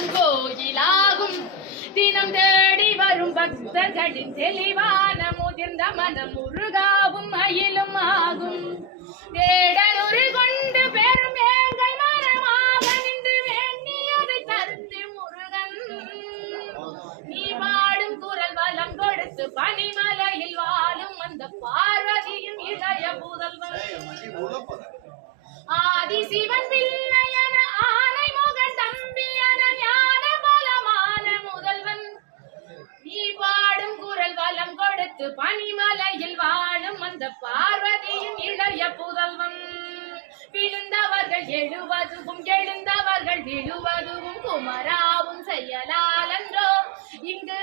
காக்கும் கோயிலாகும். தினம் தேடி வரும் பக்தர்களின் தெளிவான முதிர்ந்த மனம் முருகாவும் மயிலும் ஆகும். தேடலுரு கொண்டு பெரும் ஏங்கை மரமாக நின்று வேண்டியதை தருத்து முருகன். நீ பாடும் குரல் வலம் கொடுத்து பனிமலையில் வாழும் அந்த பார்வதியும் இளைய புதல்வன். ஆதி சிவன் பிள்ளையன ஆனை முகன் தம்பியன ஞான பலமான முதல்வன். நீ பாடும் குரல் வலம் கொடுத்து பனிமலையில் வாழும் அந்த பார்வதியும் இளைய புதல்வன். விழுந்தவர்கள் எழுவதுவும் எழுந்தவர்கள் விழுவதுவும் குமராவும் செயலாலன்றோ இங்கு